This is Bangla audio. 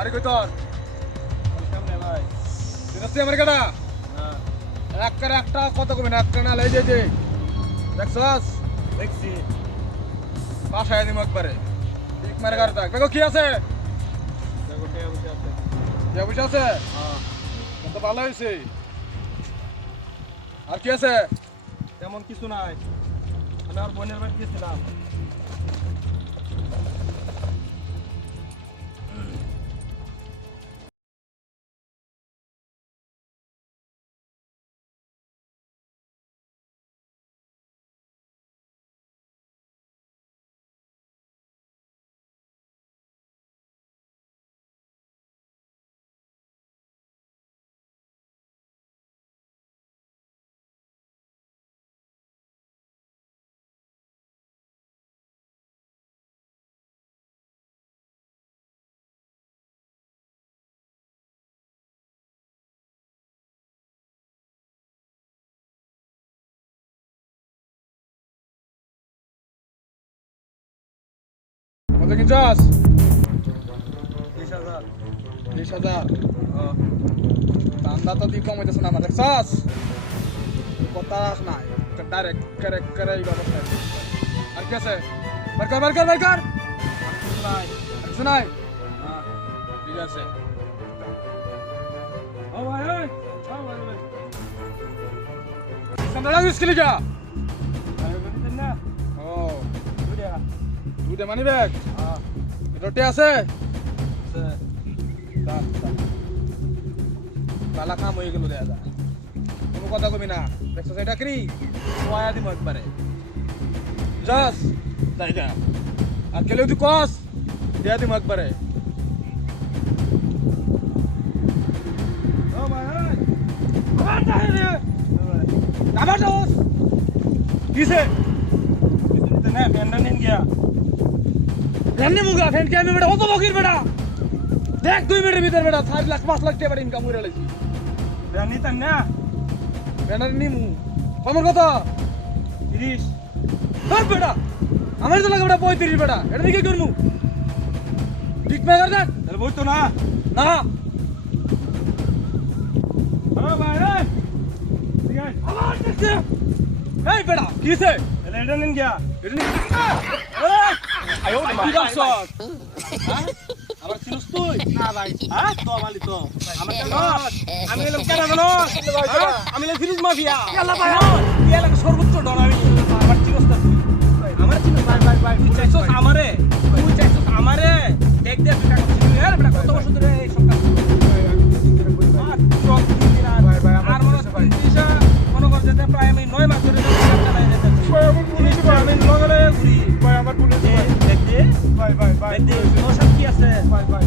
বাড়ি কই তোর? সামনে ভাই। দিনস্তি আমার কাটা না একটা কত কমে না একটা না লই যে দেখছস দেখছি। বাসায় দিম একবারে ঠিক মারে গাড়ি থাক দেখো কি আছে দেখো কে বসে আছে। কে বসে আছে হ্যাঁ তো ভালো হয়েছে আর কি আছে তেমন কিছু নাই। আমি আমার বোনের বাড়ি গেছিলাম। কত কিনছস 30,000। 30,000 হ্যাঁ দান্দা তো দিয়ে কম হইতেছে না আমার দেখছস কথা নাই ডাইরেক্ট করে এই ব্যবস্থা আর কি আছে বের কর কিছু নাই। আর কিছু নাই হ্যাঁ ঠিক আছে ও ভাই এই ও ভাই ভাই সামনে লাগিস কি লিখা ভাই বলতেন না ও দুইটা। দুইটা মানি ব্যাগ হ্যাঁ রুটি আছে সে বালা কাম হয়ে গেল দাদা কোনো কথা কবি না দেখছো এটা কি ওয়া দিম একবারে জাস তাই না আর কেলে তুই কস দিয়া দিম একবারে ও ভাই এই আবার তাই রে আবার দোস কিসে বলতেন না ফ্যানটা নিন গিয়া। রান্নি মুগা ফ্যান কে আমি বেটা কত বকির বেটা দেখ 2 মিনিটের ভিতর বেটা 4 লাখ 5 লাখ টাকা ইনকাম করে লাইছি ফ্যান নিতেন না ব্যানার নিমু কমর কত 30। হ্যাঁ বেটা আমার তো লাগে বেটা 35 বেটা এটা দিয়ে কি করমু ঠিক মে কর দেখ তাহলে বলতো না। না ও ভাই এই ঠিক আছে আবার দেখছে এই বেটা কিসে তাহলে এটা নিন গিয়া। এটা নি আয়ো কি করছস হ্যাঁ আবার চিনস তুই না ভাই হ্যাঁ তো মালি তো আমার কেন আমি এলাম কেন জানো আমি এলাম ফ্রিজ মাফিয়া আল্লাহ ভাই কি এলাম সর্বোচ্চ ডর আমি আমার চিনস না আমার চিনস ভাই তুই চাইছস আমারে তুই চাইছস আমারে দেখ দেখ টাকা চিনি আর বেটা কত বছর ধরে এই সব কাজ আর মনে হচ্ছে তিরিশা মনে কর যেতে প্রায় আমি 9 মাস ধরে চালাই যেতে আমি লগলে ঘুরি আমার পুলিশ দেখতে ভাই দেখতে তোর সাথে কি আছে ভাই